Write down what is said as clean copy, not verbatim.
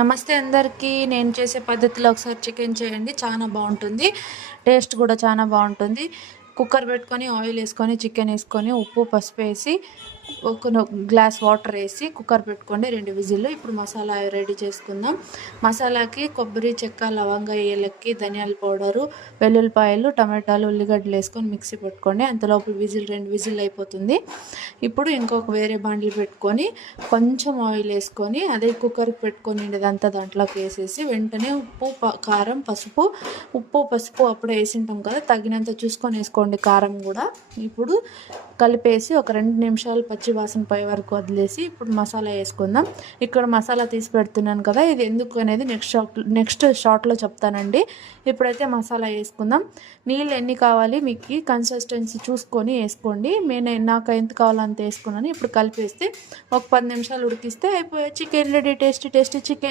నమస్తే అందరికీ. నేను చేసే పద్ధతిలో ఒకసారి చికెన్ చేయండి. చాలా బాగుంటుంది. టేస్ట్ కూడా చాలా బాగుంటుంది. కుక్కర్ పెట్టుకొని ఆయిల్ వేసుకొని చికెన్ వేసుకొని ఉప్పు పసుపు వేసి ఒక గ్లాస్ వాటర్ వేసి కుక్కర్ పెట్టుకోండి. 2 విజిల్లు. ఇప్పుడు మసాలా రెడీ చేసుకుందాం. మసాలాకి కొబ్బరి, చెక్క, లవంగ, ఏలక్కి, ధనియాల పౌడరు, వెల్లుల్లిపాయలు, టమాటాలు, ఉల్లిగడ్డలు వేసుకొని మిక్సీ పెట్టుకోండి. అంతలోపు 2 విజిల్ అయిపోతుంది. ఇప్పుడు ఇంకొక వేరే బాండిల్ పెట్టుకొని కొంచెం ఆయిల్ వేసుకొని అదే కుక్కర్కి పెట్టుకొని ఇదంతా దాంట్లోకి వేసేసి వెంటనే ఉప్పు, కారం, పసుపు అప్పుడే వేసింటాం కదా, తగినంత చూసుకొని వేసుకోండి. కారం కూడా ఇప్పుడు కలిపేసి ఒక 2 నిమిషాలు పచ్చి వాసన పోయే వరకు వదిలేసి ఇప్పుడు మసాలా వేసుకుందాం. ఇక్కడ మసాలా తీసి పెడుతున్నాను కదా, ఇది ఎందుకు అనేది నెక్స్ట్ షార్ట్లో చెప్తానండి. ఇప్పుడైతే మసాలా వేసుకుందాం. నీళ్ళు ఎన్ని కావాలి మీకు కన్సిస్టెన్సీ చూసుకొని వేసుకోండి. నాకు ఎంత కావాలో అంత వేసుకున్నాను. ఇప్పుడు కలిపేస్తే ఒక 10 నిమిషాలు ఉడికిస్తే అయిపోయి చికెన్ రెడీ. Tasty chicken.